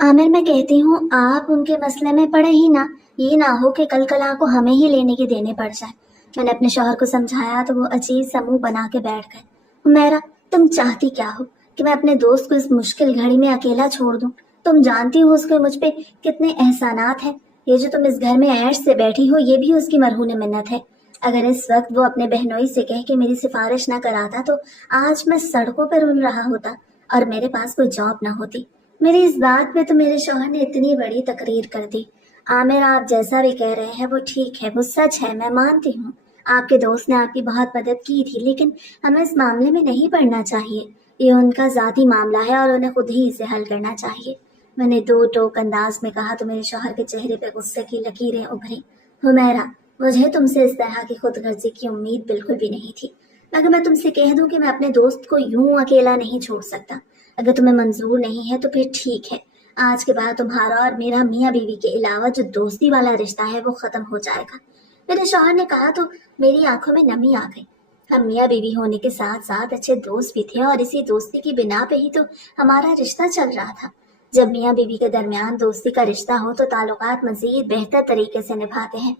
आमिर, मैं कहती हूँ आप उनके मसले में पड़े ही ना। ये ना हो कि कल कला को हमें ही लेने के देने पड़ जाए। मैंने अपने शौहर को समझाया तो वो अजीब सा मुंह बना के बैठ गए। हुमैरा, तुम चाहती क्या हो कि मैं अपने दोस्त को इस मुश्किल घड़ी में अकेला छोड़ दूं? तुम जानती हो उसके मुझ पे कितने एहसानात हैं। ये जो तुम इस घर में ऐश से बैठी हो ये भी उसकी मरहून मिन्नत है। अगर इस वक्त वो अपने बहनोई से कह के मेरी सिफारिश ना कराता तो आज मैं सड़कों पर रुल रहा होता और मेरे पास कोई जॉब ना होती। मेरी इस बात पे तो मेरे शौहर ने इतनी बड़ी तकरीर कर दी। आमिर, आप जैसा भी कह रहे हैं वो ठीक है, वो सच है, मैं मानती हूँ। आपके दोस्त ने आपकी बहुत मदद की थी, लेकिन हमें इस मामले में नहीं पड़ना चाहिए। ये उनका ज़ाती मामला है और उन्हें खुद ही इसे हल करना चाहिए। मैंने दो टोक अंदाज में कहा तो मेरे शौहर के चेहरे पे गुस्से की लकीरें उभरी। हुमैरा, मुझे तुमसे इस तरह की खुदगर्जी की उम्मीद बिल्कुल भी नहीं थी, मगर मैं तुमसे कह दूं कि मैं अपने दोस्त को यूं अकेला नहीं छोड़ सकता। अगर तुम्हें मंजूर नहीं है तो फिर ठीक है। आज के बाद तुम्हारा और मेरा मियाँ बीवी के अलावा जो दोस्ती वाला रिश्ता है वो खत्म हो जाएगा। मेरे शौहर ने कहा तो मेरी आंखों में नमी आ गई। हम मियाँ बीवी होने के साथ साथ अच्छे दोस्त भी थे और इसी दोस्ती की बिना पे ही तो हमारा रिश्ता चल रहा था। जब मियाँ बीवी के दरमियान दोस्ती का रिश्ता हो तो ताल्लुकात मजीद बेहतर तरीके से निभाते हैं।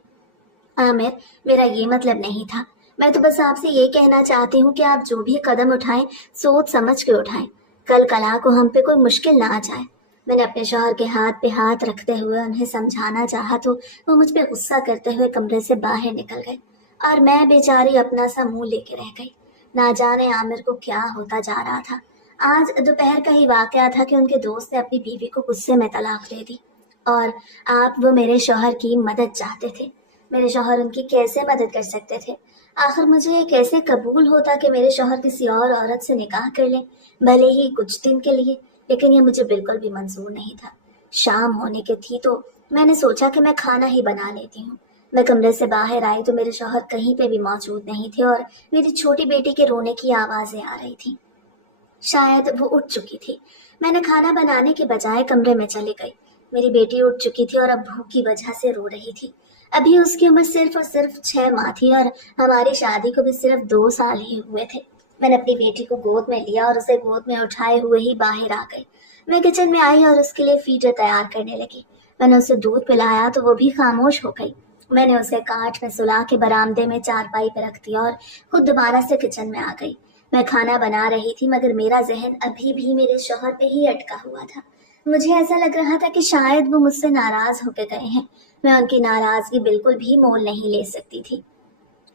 आमिर, मेरा ये मतलब नहीं था। मैं तो बस आपसे ये कहना चाहती हूँ कि आप जो भी कदम उठाएं सोच समझ के उठाएं। कल कला को हम पे कोई मुश्किल ना आ जाए। मैंने अपने शौहर के हाथ पे हाथ रखते हुए उन्हें समझाना चाहा तो वो मुझ पे गुस्सा करते हुए कमरे से बाहर निकल गए और मैं बेचारी अपना सा मुंह लेके रह गई। ना जाने आमिर को क्या होता जा रहा था। आज दोपहर का ही वाकया था कि उनके दोस्त ने अपनी बीवी को गुस्से में तलाक दे दी और आप वो मेरे शौहर की मदद चाहते थे। मेरे शौहर उनकी कैसे मदद कर सकते थे? आखिर मुझे ये कैसे कबूल होता कि मेरे शौहर किसी और औरत से निकाह कर लें, भले ही कुछ दिन के लिए? लेकिन ये मुझे बिल्कुल भी मंजूर नहीं था। शाम होने की थी तो मैंने सोचा कि मैं खाना ही बना लेती हूँ। मैं कमरे से बाहर आई तो मेरे शौहर कहीं पे भी मौजूद नहीं थे और मेरी छोटी बेटी के रोने की आवाजें आ रही थी। शायद वो उठ चुकी थी। मैंने खाना बनाने के बजाय कमरे में चली गई। मेरी बेटी उठ चुकी थी और अब भूख की वजह से रो रही थी। अभी उसकी उम्र सिर्फ और सिर्फ 6 माह थी और हमारी शादी को भी सिर्फ 2 साल ही हुए थे। मैंने अपनी बेटी को गोद में लिया और उसे गोद में उठाए हुए ही बाहर आ गई। मैं किचन में आई और उसके लिए फीडर तैयार करने लगी। मैंने उसे दूध पिलाया तो वो भी खामोश हो गई। मैंने उसे काट में सुला के बरामदे में चारपाई पर रख दिया और खुद दोबारा से किचन में आ गई। मैं खाना बना रही थी मगर मेरा जहन अभी भी मेरे शौहर पे ही अटका हुआ था। मुझे ऐसा लग रहा था कि शायद वो मुझसे नाराज होकर गए हैं। मैं उनकी नाराजगी बिल्कुल भी मोल नहीं ले सकती थी।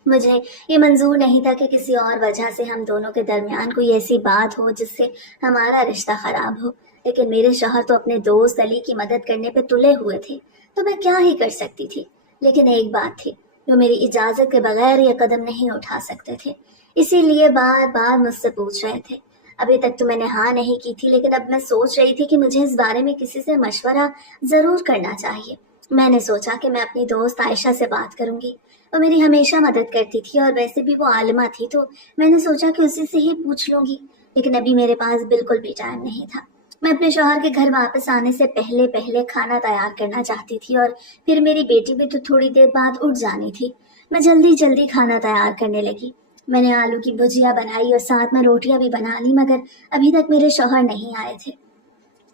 मुझे ये मंजूर नहीं था कि किसी और वजह से हम दोनों के दरमियान कोई ऐसी बात हो जिससे हमारा रिश्ता खराब हो। लेकिन मेरे शौहर तो अपने दोस्त अली की मदद करने पे तुले हुए थे, तो मैं क्या ही कर सकती थी। लेकिन एक बात थी, जो मेरी इजाजत के बगैर ये कदम नहीं उठा सकते थे, इसीलिए बार बार मुझसे पूछ रहे थे। अभी तक तो मैंने हाँ नहीं की थी, लेकिन अब मैं सोच रही थी कि मुझे इस बारे में किसी से मशवरा जरूर करना चाहिए। मैंने सोचा कि मैं अपनी दोस्त आयशा से बात करूंगी। वो मेरी हमेशा मदद करती थी और वैसे भी वो आलिमा थी, तो मैंने सोचा कि उसी से ही पूछ लूंगी। लेकिन अभी मेरे पास बिल्कुल भी टाइम नहीं था। मैं अपने शौहर के घर वापस आने से पहले पहले खाना तैयार करना चाहती थी और फिर मेरी बेटी भी तो थोड़ी देर बाद उठ जानी थी। मैं जल्दी जल्दी खाना तैयार करने लगी। मैंने आलू की भुजिया बनाई और साथ में रोटियां भी बना ली, मगर अभी तक मेरे शौहर नहीं आए थे।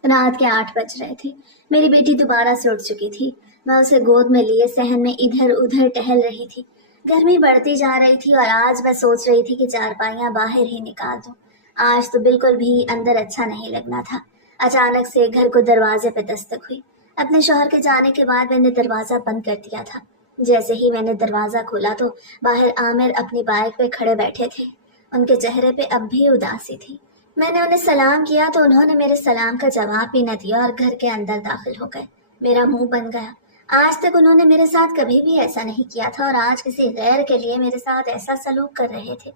रात के 8 बज रहे थे। मेरी बेटी दोबारा से उठ चुकी थी। मैं उसे गोद में लिए सहन में इधर उधर टहल रही थी। गर्मी बढ़ती जा रही थी और आज मैं सोच रही थी कि चारपाइयां बाहर ही निकाल दूं। आज तो बिल्कुल भी अंदर अच्छा नहीं लगना था। अचानक से घर को दरवाजे पर दस्तक हुई। अपने शौहर के जाने के बाद मैंने दरवाजा बंद कर दिया था। जैसे ही मैंने दरवाजा खोला तो बाहर आमिर अपनी बाइक पे खड़े बैठे थे। उनके चेहरे पे अब भी उदासी थी। मैंने उन्हें सलाम किया तो उन्होंने मेरे सलाम का जवाब भी न दिया और घर के अंदर दाखिल हो गए। मेरा मुंह बन गया। आज तक उन्होंने मेरे साथ कभी भी ऐसा नहीं किया था और आज किसी गैर के लिए मेरे साथ ऐसा सलूक कर रहे थे।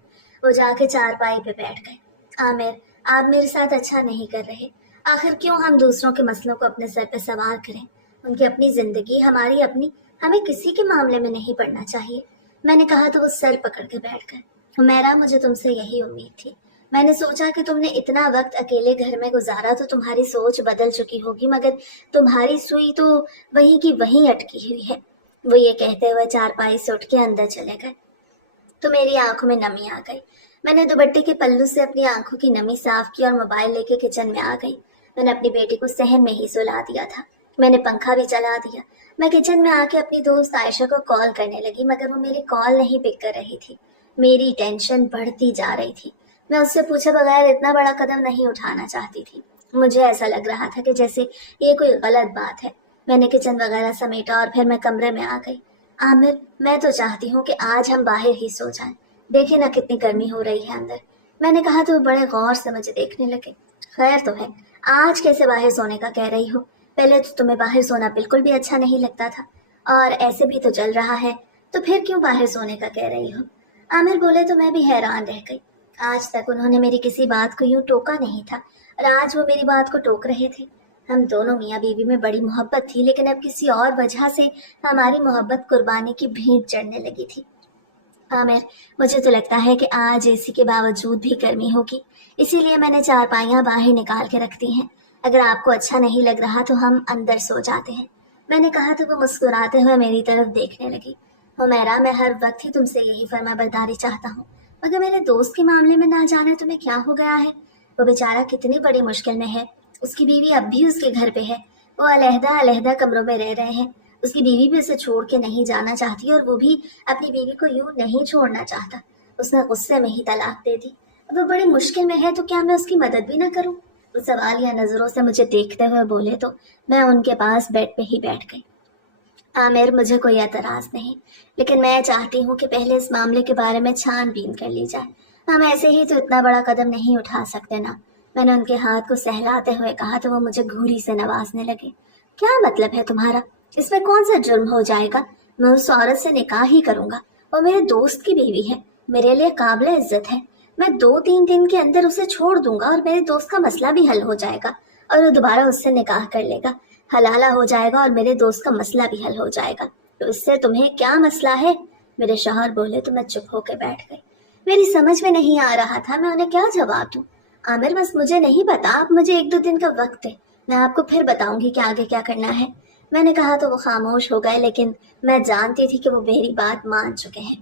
वो जाके चारपाई पे बैठ गए। आमिर, आप मेरे साथ अच्छा नहीं कर रहे। आखिर क्यों हम दूसरों के मसलों को अपने सर पे सवार करें? उनकी अपनी जिंदगी, हमारी अपनी। हमें किसी के मामले में नहीं पड़ना चाहिए। मैंने कहा तो वो सर पकड़ के बैठ गए। हुमैरा, मुझे तुमसे यही उम्मीद थी। मैंने सोचा कि तुमने इतना वक्त अकेले घर में गुजारा तो तुम्हारी सोच बदल चुकी होगी, मगर तुम्हारी सुई तो वहीं की वहीं अटकी हुई है। वो ये कहते हुए चारपाई से उठ के अंदर चले गए तो मेरी आंखों में नमी आ गई। मैंने दुपट्टे के पल्लू से अपनी आंखों की नमी साफ की और मोबाइल लेके किचन में आ गई। मैंने अपनी बेटी को सहन में ही सुला दिया था। मैंने पंखा भी चला दिया। मैं किचन में आके अपनी दोस्त आयशा को कॉल करने लगी, मगर वो मेरी कॉल नहीं पिक कर रही थी। मेरी टेंशन बढ़ती जा रही थी। मैं उससे पूछे बगैर इतना बड़ा कदम नहीं उठाना चाहती थी। मुझे ऐसा लग रहा था कि जैसे ये कोई गलत बात है। मैंने किचन वगैरह समेटा और फिर मैं कमरे में आ गई। आमिर, मैं तो चाहती हूँ कि आज हम बाहर ही सो जाएं। देखिए ना कितनी गर्मी हो रही है अंदर। मैंने कहा तो वो बड़े गौर से मुझे देखने लगे। खैर तो है, आज कैसे बाहर सोने का कह रही हो? पहले तो तुम्हें बाहर सोना बिल्कुल भी अच्छा नहीं लगता था, और ऐसे भी तो चल रहा है, तो फिर क्यों बाहर सोने का कह रही हो? आमिर बोले तो मैं भी हैरान रह गई। आज तक उन्होंने मेरी किसी बात को यूं टोका नहीं था, और आज वो मेरी बात को टोक रहे थे। हम दोनों मियाँ बीवी में बड़ी मोहब्बत थी, लेकिन अब किसी और वजह से हमारी मोहब्बत कुर्बानी की भेंट चढ़ने लगी थी। आमिर, मुझे तो लगता है कि आज एसी के बावजूद भी गर्मी होगी, इसीलिए मैंने चारपाइयाँ बाहर निकाल के रख दी हैं। अगर आपको अच्छा नहीं लग रहा तो हम अंदर सो जाते हैं। मैंने कहा तो वो मुस्कुराते हुए मेरी तरफ देखने लगी। हुमैरा, मैं हर वक्त ही तुमसे यही फर्माबरदारी चाहता हूँ, मगर मेरे दोस्त के मामले में ना जाने तुम्हें क्या हो गया है। वो बेचारा कितनी बड़ी मुश्किल में है। उसकी बीवी अब भी उसके घर पे है। वो अलहदा अलहदा कमरों में रह रहे हैं। उसकी बीवी भी उसे छोड़ के नहीं जाना चाहती, और वो भी अपनी बीवी को यूं नहीं छोड़ना चाहता। उसने गुस्से में ही तलाक दे दी। अब वो बड़ी मुश्किल में है, तो क्या मैं उसकी मदद भी ना करूं? वो सवालिया नजरों से मुझे देखते हुए बोले तो मैं उनके पास बेड पे ही बैठ गई। आमिर, मुझे कोई एतराज नहीं, लेकिन मैं चाहती हूँ कि पहले इस मामले के बारे में छानबीन कर ली जाए। हम ऐसे ही तो इतना बड़ा कदम नहीं उठा सकते ना। मैंने उनके हाथ को सहलाते हुए कहा तो वो मुझे घूरी से नवाजने लगे। क्या मतलब है तुम्हारा? इसमें कौन सा जुर्म हो जाएगा? मैं उस औरत से निकाह ही करूंगा। वो मेरे दोस्त की बीवी है, मेरे लिए काबिल इज्जत है। मैं 2-3 दिन के अंदर उसे छोड़ दूंगा और मेरे दोस्त का मसला भी हल हो जाएगा, और वो दोबारा उससे निकाह कर लेगा। हलाला हो जाएगा और मेरे दोस्त का मसला भी हल हो जाएगा। तो इससे तुम्हें क्या मसला है? मेरे शौहर बोले तो मैं चुप होकर बैठ गई। मेरी समझ में नहीं आ रहा था मैं उन्हें क्या जवाब दूं। आमिर, बस मुझे नहीं पता, आप मुझे 1-2 दिन का वक्त दे, मैं आपको फिर बताऊंगी कि आगे क्या करना है। मैंने कहा तो वो खामोश हो गए, लेकिन मैं जानती थी कि वो मेरी बात मान चुके हैं।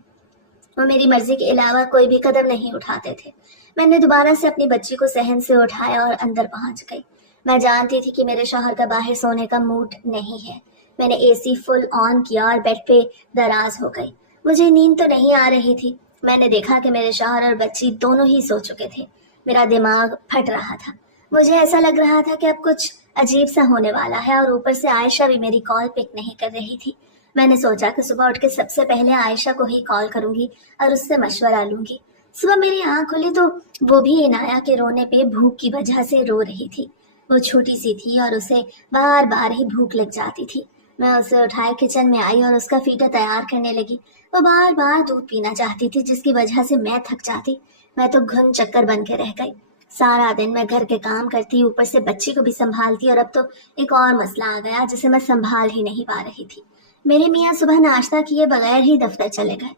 वो मेरी मर्जी के अलावा कोई भी कदम नहीं उठाते थे। मैंने दोबारा से अपनी बच्ची को सहन से उठाया और अंदर पहुंच गई। मैं जानती थी कि मेरे शौहर का बाहर सोने का मूड नहीं है। मैंने एसी फुल ऑन किया और बेड पे दराज हो गई। मुझे नींद तो नहीं आ रही थी। मैंने देखा कि मेरे शौहर और बच्ची दोनों ही सो चुके थे। मेरा दिमाग फट रहा था। मुझे ऐसा लग रहा था कि अब कुछ अजीब सा होने वाला है, और ऊपर से आयशा भी मेरी कॉल पिक नहीं कर रही थी। मैंने सोचा कि सुबह उठ के सबसे पहले आयशा को ही कॉल करूंगी और उससे मशवरा लूंगी। सुबह मेरी आंख खुली तो वो भी इनाया के रोने पे भूख की वजह से रो रही थी। वो छोटी सी थी और उसे बार बार ही भूख लग जाती थी। मैं उसे उठाए किचन में आई और उसका फीडर तैयार करने लगी। वो बार बार दूध पीना चाहती थी, जिसकी वजह से मैं थक जाती। मैं तो घुन चक्कर बन के रह गई। सारा दिन मैं घर के काम करती, ऊपर से बच्ची को भी संभालती, और अब तो एक और मसला आ गया जिसे मैं संभाल ही नहीं पा रही थी। मेरे मियाँ सुबह नाश्ता किए बगैर ही दफ्तर चले गए।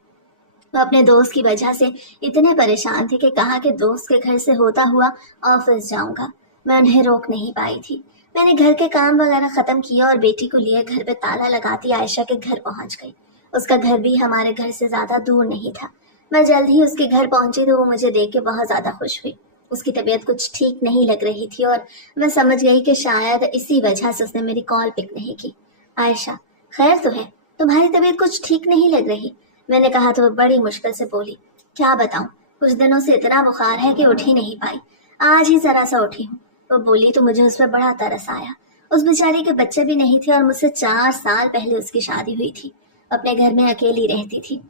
वो अपने दोस्त की वजह से इतने परेशान थे कि कहा कि दोस्त के घर से होता हुआ ऑफिस जाऊंगा। मैं उन्हें रोक नहीं पाई थी। मैंने घर के काम वगैरह खत्म किया और बेटी को लिए घर पे ताला लगाती आयशा के घर पहुंच गई। उसका घर भी हमारे घर से ज्यादा दूर नहीं था। मैं जल्द ही उसके घर पहुंची तो वो मुझे देख के बहुत ज्यादा खुश हुई। उसकी तबीयत कुछ ठीक नहीं लग रही थी, और मैं समझ गई कि शायद इसी वजह से उसने मेरी कॉल पिक नहीं की। आयशा, खैर तो है? तुम्हारी तबीयत कुछ ठीक नहीं लग रही? मैंने कहा तो वो बड़ी मुश्किल से बोली। क्या बताऊं, कुछ दिनों से इतना बुखार है कि उठ ही नहीं पाई। आज ही जरा सा उठी हूँ। वो बोली तो मुझे उस पर बड़ा तरस आया। उस बेचारी के बच्चे भी नहीं थे, और मुझसे 4 साल पहले उसकी शादी हुई थी। अपने घर में अकेली रहती थी।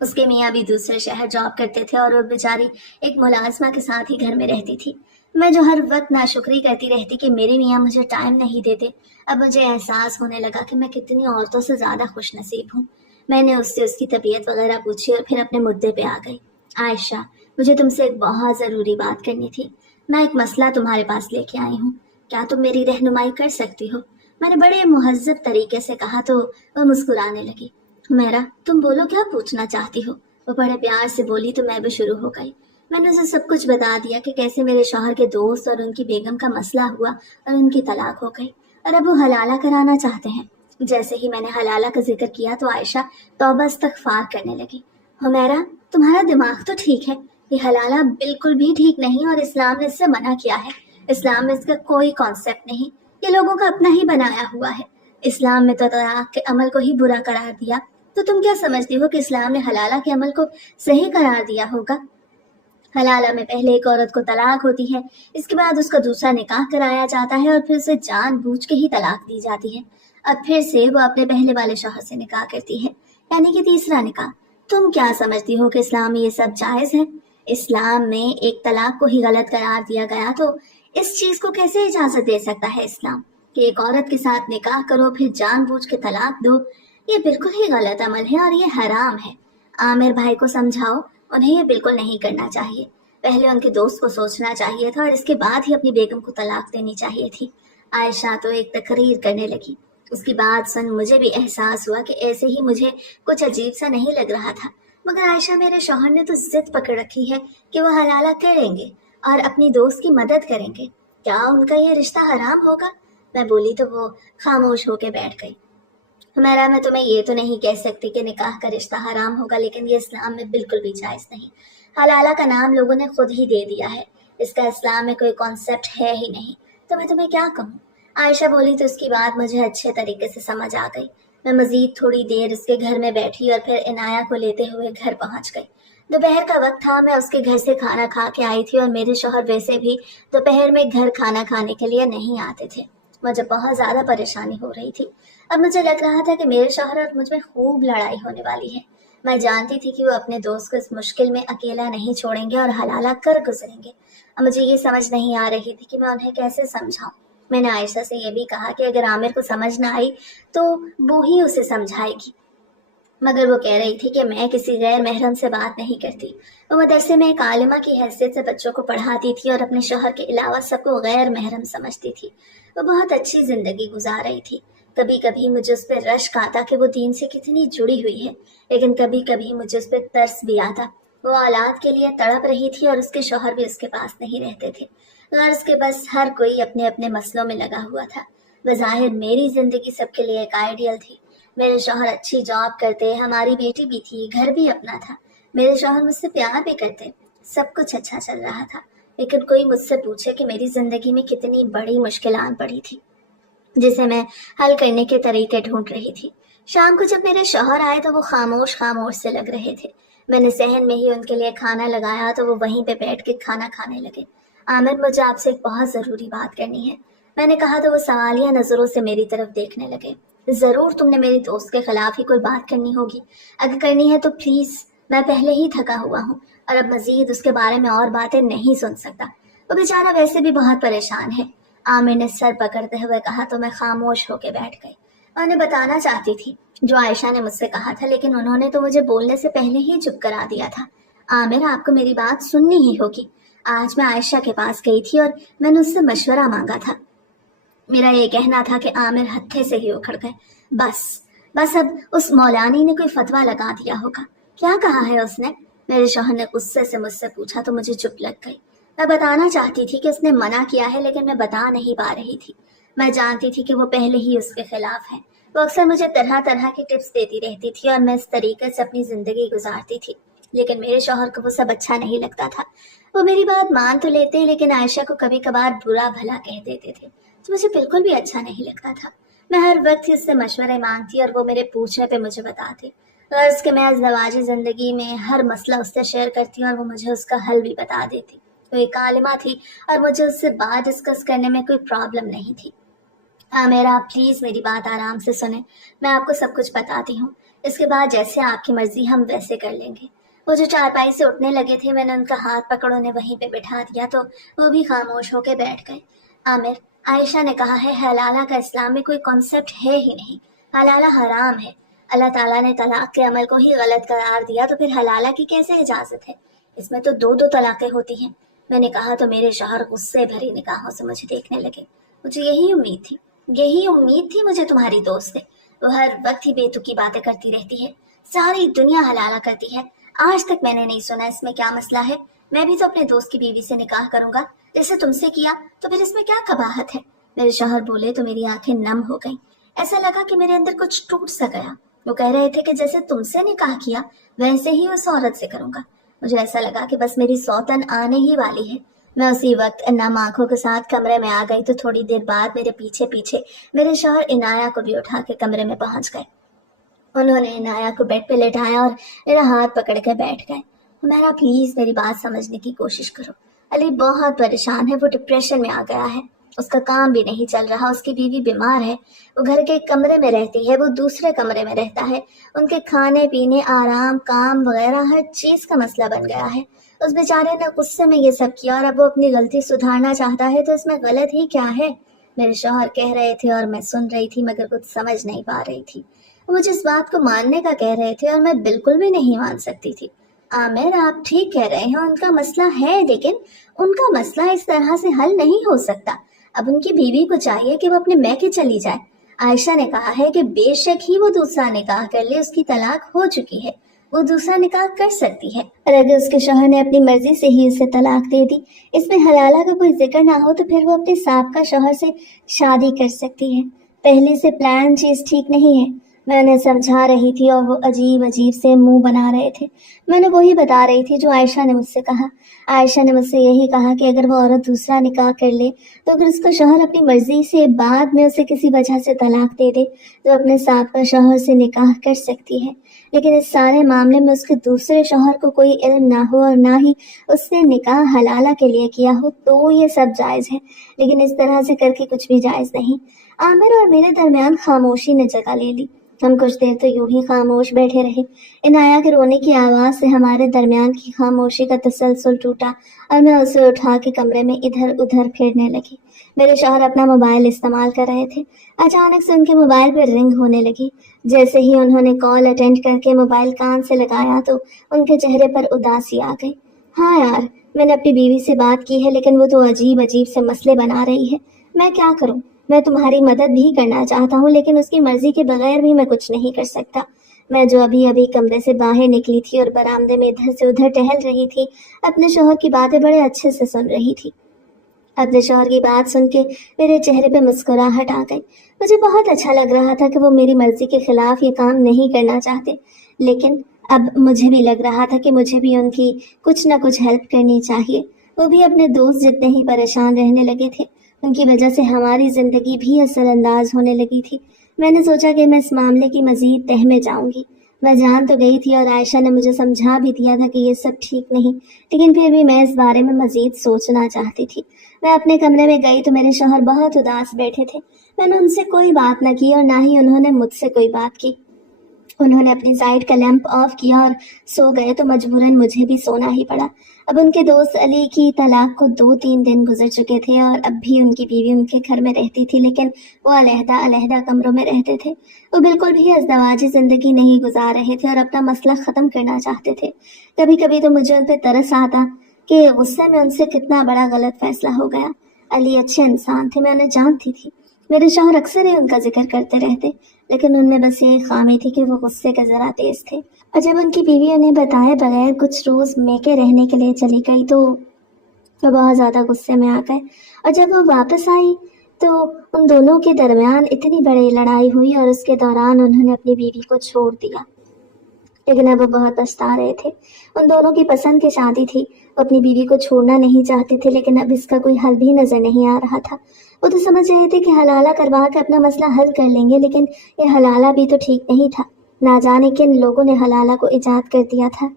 उसके मियाँ भी दूसरे शहर जॉब करते थे, और वो बेचारी एक मुलाजमा के साथ ही घर में रहती थी। मैं जो हर वक्त नाशुक्री करती रहती कि मेरे मियाँ मुझे टाइम नहीं देते, अब मुझे एहसास होने लगा कि मैं कितनी औरतों से ज़्यादा खुश नसीब हूँ। मैंने उससे उसकी तबीयत वगैरह पूछी और फिर अपने मुद्दे पे आ गई। आयशा, मुझे तुमसे एक बहुत ज़रूरी बात करनी थी। मैं एक मसला तुम्हारे पास लेके आई हूँ, क्या तुम मेरी रहनुमाई कर सकती हो? मैंने बड़े मुहज्जब तरीके से कहा तो वह मुस्कुराने लगी। मेरा, तुम बोलो, क्या पूछना चाहती हो? वो बड़े प्यार से बोली तो मैं भी शुरू हो गई। मैंने उसे सब कुछ बता दिया कि कैसे मेरे शौहर के दोस्त और उनकी बेगम का मसला हुआ और उनकी तलाक हो गई, और अब वो हलाला कराना चाहते हैं। जैसे ही मैंने हलाला का जिक्र किया तो आयशा तौबा इस्तगफार करने लगी। हुमैरा, तुम्हारा दिमाग तो ठीक है, ये हलाला बिल्कुल भी ठीक नहीं और इस्लाम ने इससे मना किया है। اسلام میں اس کا کوئی کانسیپٹ نہیں، یہ لوگوں کا اپنا ہی بنایا ہوا ہے۔ اسلام میں تو طلاق کے عمل کو ہی برا قرار دیا، تو تم کیا سمجھتی ہو کہ اسلام نے حلالہ کے عمل کو صحیح قرار دیا ہوگا؟ حلالہ میں پہلے ایک عورت کو طلاق ہوتی ہے، اس کے بعد اس کا دوسرا نکاح کرایا جاتا ہے اور پھر اسے جان بوجھ کے ہی طلاق دی جاتی ہے۔ اب پھر سے وہ اپنے پہلے والے شوہر سے نکاح کرتی ہے، یعنی کہ تیسرا نکاح۔ تم کیا سمجھتی ہو کہ اسلام میں یہ سب جائز ہے؟ اسلام میں ایک طلاق کو ہی غلط قرار دیا گیا، تو اس چیز کو کیسے اجازت دے سکتا ہے اسلام کہ ایک عورت کے ساتھ نکاح کرو پھر جان بوجھ کے طلاق دو؟ یہ بالکل ہی غلط عمل ہے اور یہ حرام ہے۔ عامر بھائی کو سمجھاؤ، انہیں یہ بالکل نہیں کرنا چاہیے۔ پہلے ان کے دوست کو سوچنا چاہیے تھا اور اس کے بعد ہی اپنی بیگم کو طلاق دینی چاہیے تھی۔ عائشہ تو ایک تقریر کرنے لگی۔ اس کی بات سن مجھے بھی احساس ہوا کہ ایسے ہی مجھے کچھ عجیب سا نہیں لگ رہا تھا، مگر عائشہ میرے شوہر نے تو ضد پکڑ رکھی ہے کہ وہ حلالہ کریں گے اور اپنی دوست کی مدد کریں گے، کیا ان کا یہ رشتہ حرام ہوگا؟ میں بولی تو وہ خاموش ہو کے بیٹھ گئی۔ ہمیرا میں تمہیں یہ تو نہیں کہہ سکتی کہ نکاح کا رشتہ حرام ہوگا، لیکن یہ اسلام میں بالکل بھی جائز نہیں۔ حلالہ کا نام لوگوں نے خود ہی دے دیا ہے، اس کا اسلام میں کوئی کانسیپٹ ہے ہی نہیں، تو میں تمہیں کیا کہوں؟ عائشہ بولی تو اس کی بات مجھے اچھے طریقے سے سمجھ آ گئی۔ میں مزید تھوڑی دیر اس کے گھر میں بیٹھی اور پھر عنایہ کو لیتے ہوئے گھر پہنچ گئی۔ دوپہر کا وقت تھا، میں اس کے گھر سے کھانا کھا کے آئی تھی اور میرے شوہر ویسے بھی دوپہر میں گھر کھانا کھانے کے لیے نہیں آتے تھے۔ مجھے بہت زیادہ پریشانی ہو رہی تھی۔ اب مجھے لگ رہا تھا کہ میرے شوہر اور مجھ میں خوب لڑائی ہونے والی ہے۔ میں جانتی تھی کہ وہ اپنے دوست کو اس مشکل میں اکیلا نہیں چھوڑیں گے اور حلالہ کر گزریں گے۔ اب مجھے یہ سمجھ نہیں آ رہی تھی کہ میں انہیں کیسے سمجھاؤں۔ میں نے عائشہ سے یہ بھی کہا کہ اگر عامر کو سمجھ نہ آئی تو وہ ہی اسے سمجھائے گی، مگر وہ کہہ رہی تھی کہ میں کسی غیر محرم سے بات نہیں کرتی۔ وہ مدرسے میں ایک عالمہ کی حیثیت سے بچوں کو پڑھاتی تھی اور اپنے شوہر کے علاوہ سب کو غیر محرم سمجھتی تھی۔ وہ بہت اچھی زندگی گزار رہی تھی۔ کبھی کبھی مجھے اس پہ رشک آتا کہ وہ دین سے کتنی جڑی ہوئی ہے، لیکن کبھی کبھی مجھے اس پہ ترس بھی آتا۔ وہ اولاد کے لیے تڑپ رہی تھی اور اس کے شوہر بھی اس کے پاس نہیں رہتے تھے۔ غرض کے بس ہر کوئی اپنے اپنے مسئلوں میں لگا ہوا تھا۔ بظاہر میری زندگی سب کے لیے ایک آئیڈیل تھی۔ میرے شوہر اچھی جاب کرتے، ہماری بیٹی بھی تھی، گھر بھی اپنا تھا، میرے شوہر مجھ سے پیار بھی کرتے، سب کچھ اچھا چل رہا تھا۔ لیکن کوئی مجھ سے پوچھے کہ میری زندگی میں کتنی بڑی مشکلات پڑی تھی جسے میں حل کرنے کے طریقے ڈھونڈ رہی تھی۔ شام کو جب میرے شوہر آئے تو وہ خاموش خاموش سے لگ رہے تھے۔ میں نے صحن میں ہی ان کے لیے کھانا لگایا تو وہ وہیں پہ بیٹھ کے کھانا کھانے لگے۔ عامر، مجھے آپ سے ایک بہت ضروری بات کرنی ہے، میں نے کہا تو وہ سوالیہ نظروں سے میری طرف دیکھنے لگے۔ ضرور تم نے میری دوست کے خلاف ہی کوئی بات کرنی ہوگی، اگر کرنی ہے تو پلیز، میں پہلے ہی تھکا ہوا ہوں اور اب مزید اس کے بارے میں اور باتیں نہیں سن سکتا۔ وہ بیچارہ ویسے بھی بہت پریشان ہے، عامر نے سر پکڑتے ہوئے کہا تو میں خاموش ہو کے بیٹھ گئی۔ انہیں بتانا چاہتی تھی جو عائشہ نے مجھ سے کہا تھا، لیکن انہوں نے تو مجھے بولنے سے پہلے ہی چپ کرا دیا تھا۔ عامر، آپ کو میری بات سننی ہی ہوگی۔ آج میں عائشہ کے پاس گئی تھی اور میں نے اس سے مشورہ مانگا تھا۔ میرا یہ کہنا تھا کہ عامر ہتھے سے ہی اکھڑ گئے۔ بس اب اس مولانی نے کوئی فتویٰ لگا دیا ہوگا۔ کیا کہا ہے اس نے؟ میرے شوہر نے غصے سے مجھ سے پوچھا تو مجھے چپ لگ گئی۔ میں بتانا چاہتی تھی کہ اس نے منع کیا ہے، لیکن میں بتا نہیں پا رہی تھی۔ میں جانتی تھی کہ وہ پہلے ہی اس کے خلاف ہے۔ وہ اکثر مجھے طرح طرح کی ٹپس دیتی رہتی تھی اور میں اس طریقے سے اپنی زندگی گزارتی تھی، لیکن میرے شوہر کو وہ سب اچھا نہیں لگتا تھا۔ وہ میری بات مان تو لیتے لیکن عائشہ کو کبھی کبھار برا بھلا کہہ دیتے تھے، تو مجھے بالکل بھی اچھا نہیں لگتا تھا۔ میں ہر وقت اس سے مشورے مانگتی اور وہ میرے پوچھنے پہ مجھے بتاتے۔ غرض کہ میں ازدواجی زندگی میں ہر مسئلہ اس سے شیئر کرتی اور وہ مجھے اس کا حل بھی بتا دیتی۔ وہ ایک عالمہ تھی اور مجھے اس سے بات ڈسکس کرنے میں کوئی پرابلم نہیں تھی۔ میرا آپ پلیز میری بات آرام سے سنیں، میں آپ کو سب کچھ بتاتی ہوں، اس کے بعد جیسے آپ کی مرضی ہم ویسے کر لیں گے۔ وہ جو چارپائی سے اٹھنے لگے تھے، میں نے ان کا ہاتھ پکڑ انہیں وہیں پہ بٹھا دیا تو وہ بھی خاموش ہو کے بیٹھ گئے۔ عامر، عائشہ نے کہا ہے حلالہ کا اسلام میں کوئی کانسیپٹ ہے ہی نہیں، حلالہ حرام ہے۔ اللہ تعالیٰ نے طلاق کے عمل کو ہی غلط قرار دیا تو پھر حلالہ کی کیسے اجازت ہے؟ اس میں تو دو طلاقیں ہوتی ہیں۔ میں نے کہا تو میرے شوہر غصے بھری نگاہوں سے مجھے دیکھنے لگے۔ مجھے یہی امید تھی مجھے تمہاری دوست ہے، وہ ہر وقت ہی بے تکی باتیں کرتی رہتی ہے، ساری دنیا حلالہ کرتی ہے، آج تک میں نے نہیں سنا اس میں کیا مسئلہ ہے۔ میں بھی تو اپنے دوست کی بیوی سے نکاح کروں گا جیسے تم سے کیا، تو پھر اس میں کیا قباحت ہے؟ میرے شوہر بولے تو میری آنکھیں نم ہو گئیں، ایسا لگا کہ میرے اندر کچھ ٹوٹ سا گیا۔ وہ کہہ رہے تھے کہ جیسے تم سے نکاح کیا ویسے ہی اس عورت سے کروں گا۔ مجھے ایسا لگا کہ بس میری سوتن آنے ہی والی ہے۔ मैं उसी वक्त नम आंखों के साथ कमरे में आ गई तो थोड़ी देर बाद मेरे पीछे पीछे मेरे शौहर इनाया को भी उठा के कमरे में पहुंच गए। उन्होंने इनाया को बेड पे लेटाया और मेरा हाथ पकड़ के बैठ गए। मेरा प्लीज मेरी बात समझने की कोशिश करो। अली बहुत परेशान है, वो डिप्रेशन में आ गया है। उसका काम भी नहीं चल रहा, उसकी बीवी बीमार है। वो घर के एक कमरे में रहती है, वो दूसरे कमरे में रहता है। उनके खाने पीने आराम काम वगैरह हर चीज का मसला बन गया है। उस बेचारे ने गुस्से में ये सब किया और अब वो अपनी गलती सुधारना चाहता है तो इसमें गलत ही क्या है। मेरे शौहर कह रहे थे और मैं सुन रही थी मगर कुछ समझ नहीं पा रही थी। वो मुझे इस बात को मानने का कह रहे थे और मैं बिल्कुल भी नहीं मान सकती थी। आमिर, आप ठीक कह रहे हैं, उनका मसला है, लेकिन उनका मसला इस तरह से हल नहीं हो सकता। अब उनकी बीवी को चाहिए कि वो अपने मैके चली जाए। आयशा ने कहा है कि बेशक ही वो दूसरा निकाह कर ले, उसकी तलाक हो चुकी है, वो दूसरा निकाह कर सकती है। और अगर उसके शौहर ने अपनी मर्जी से ही उसे तलाक दे दी, इसमें हलाला का कोई जिक्र ना हो, तो फिर वो अपने साबका शौहर से शादी कर सकती है। पहले से प्लान चीज ठीक नहीं है। मैं उन्हें समझा रही थी और वो अजीब अजीब से मुंह बना रहे थे। मैंने वही बता रही थी जो आयशा ने मुझसे कहा। आयशा ने मुझसे यही कहा कि अगर वो औरत दूसरा निकाह कर ले तो अगर उसका शौहर अपनी मर्जी से बाद में उसे किसी वजह से तलाक दे दे तो अपने साबका शौहर से निकाह कर सकती है। लेकिन इस सारे मामले में उसके दूसरे शौहर को कोई इल्म ना हो और ना ही उसने निकाह हलाला के लिए किया हो तो ये सब जायज़ है, लेकिन इस तरह से करके कुछ भी जायज़ नहीं। आमिर और मेरे दरमियान खामोशी ने जगह ले ली। हम कुछ देर तो यूं ही खामोश बैठे रहे। इनाया के रोने की आवाज़ से हमारे दरमियान की खामोशी का तसलसल टूटा और मैं उसे उठा के कमरे में इधर उधर फिरने लगी। मेरे शौहर अपना मोबाइल इस्तेमाल कर रहे थे। अचानक से उनके मोबाइल पर रिंग होने लगी। जैसे ही उन्होंने कॉल अटेंड करके मोबाइल कान से लगाया तो उनके चेहरे पर उदासी आ गई। हाँ यार, मैंने अपनी बीवी से बात की है लेकिन वो तो अजीब अजीब से मसले बना रही है। मैं क्या करूं? मैं तुम्हारी मदद भी करना चाहता हूँ लेकिन उसकी मर्जी के बगैर भी मैं कुछ नहीं कर सकता। मैं जो अभी अभी कमरे से बाहर निकली थी और बरामदे में इधर से उधर टहल रही थी, अपने शौहर की बातें बड़े अच्छे से सुन रही थी। अपने शौहर की बात सुन के मेरे चेहरे पे मुस्कुराहट आ गई। मुझे बहुत अच्छा लग रहा था कि वो मेरी मर्जी के खिलाफ ये काम नहीं करना चाहते, लेकिन अब मुझे भी लग रहा था कि मुझे भी उनकी कुछ ना कुछ हेल्प करनी चाहिए। वो भी अपने दोस्त जितने ही परेशान रहने लगे थे। उनकी वजह से हमारी जिंदगी भी असरअंदाज होने लगी थी। मैंने सोचा कि मैं इस मामले की मजीद तह में जाऊंगी। मैं जान तो गई थी और आयशा ने मुझे समझा भी दिया था कि ये सब ठीक नहीं, लेकिन फिर भी मैं इस बारे में मजीद सोचना चाहती थी। मैं अपने कमरे में गई तो मेरे शौहर बहुत उदास बैठे थे। मैंने उनसे कोई बात न की और ना ही उन्होंने मुझसे कोई बात की। उन्होंने अपनी साइड का लैंप ऑफ किया और सो गए तो मजबूरन मुझे भी सोना ही पड़ा। अब उनके दोस्त अली की तलाक को 2-3 दिन गुजर चुके थे और अब भी उनकी बीवी उनके घर में रहती थी, लेकिन वो अलहदा अलहदा कमरों में रहते थे। वो बिल्कुल भी अज़दवाजी ज़िंदगी नहीं गुजार रहे थे और अपना मसला ख़त्म करना चाहते थे। कभी कभी तो मुझे उन पर तरस आता कि गुस्से में उनसे कितना बड़ा गलत फैसला हो गया। अली अच्छे इंसान थे, मैं उन्हें जानती थी। मेरे शौहर अक्सर ही उनका जिक्र करते रहते, लेकिन उनमें बस ये खामी थी कि वो गुस्से का जरा तेज थे। और जब उनकी बीवी उन्हें बताए बगैर कुछ रोज मेके रहने के लिए चली गई तो वो बहुत ज्यादा गुस्से में आ गए। और जब वो वापस आई तो उन दोनों के दरमियान इतनी बड़ी लड़ाई हुई और उसके दौरान उन्होंने अपनी बीवी को छोड़ दिया। लेकिन अब वो बहुत पछता रहे थे। उन दोनों की पसंद की शादी थी। वो अपनी बीवी को छोड़ना नहीं चाहते थे, लेकिन अब इसका कोई हल भी नजर नहीं आ रहा था। वो तो समझ रहे थे कि हलाला करवा के अपना मसला हल कर लेंगे, लेकिन ये हलाला भी तो ठीक नहीं था। ना जाने किन लोगों ने हलाला को इजाद कर दिया था।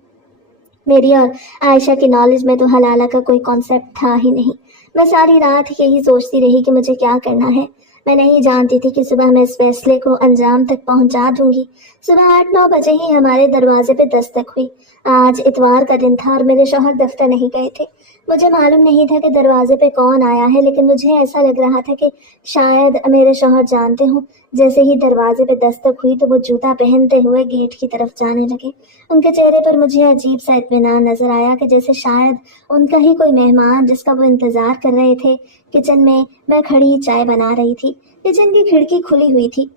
मेरी और आयशा की नॉलेज में तो हलाला का कोई कॉन्सेप्ट था ही नहीं। मैं सारी रात यही सोचती रही कि मुझे क्या करना है। मैं नहीं जानती थी कि सुबह मैं इस फैसले को अंजाम तक पहुंचा दूंगी। सुबह 8-9 बजे ही हमारे दरवाजे पे दस्तक हुई। आज इतवार का दिन था और मेरे शौहर दफ्तर नहीं गए थे। मुझे मालूम नहीं था कि दरवाजे पे कौन आया है, लेकिन मुझे ऐसा लग रहा था कि शायद मेरे शौहर जानते हों। जैसे ही दरवाजे पे दस्तक हुई तो वो जूता पहनते हुए गेट की तरफ जाने लगे। उनके चेहरे पर मुझे अजीब सा इत्मीनान नजर आया कि जैसे शायद उनका ही कोई मेहमान जिसका वो इंतजार कर रहे थे। किचन में मैं खड़ी चाय बना रही थी। किचन की खिड़की खुली हुई थी।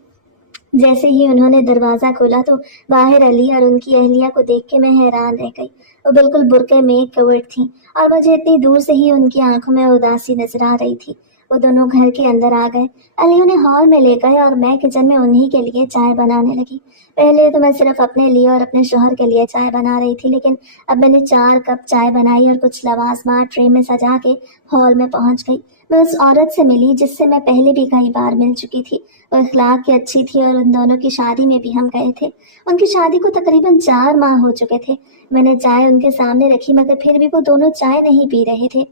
जैसे ही उन्होंने दरवाजा खोला तो बाहर अली और उनकी अहलिया को देख के मैं हैरान रह गई। वो बिल्कुल बुरके में कवर्ड थी और मुझे इतनी दूर से ही उनकी आंखों में उदासी नजर आ रही थी। वो दोनों घर के अंदर आ गए। अली उन्हें हॉल में ले गए और मैं किचन में उन्हीं के लिए चाय बनाने लगी। पहले तो मैं सिर्फ अपने लिए और अपने शौहर के लिए चाय बना रही थी, लेकिन अब मैंने 4 कप चाय बनाई और कुछ लवाजमा ट्रे में सजा के हॉल में पहुंच गई। मैं उस औरत से मिली जिससे मैं पहले भी कई बार मिल चुकी थी। वो इखलाक की अच्छी थी और उन दोनों की शादी में भी हम गए थे। उनकी शादी को तकरीबन 4 माह हो चुके थे। मैंने चाय उनके सामने रखी, मगर फिर भी वो दोनों चाय नहीं पी रहे थे।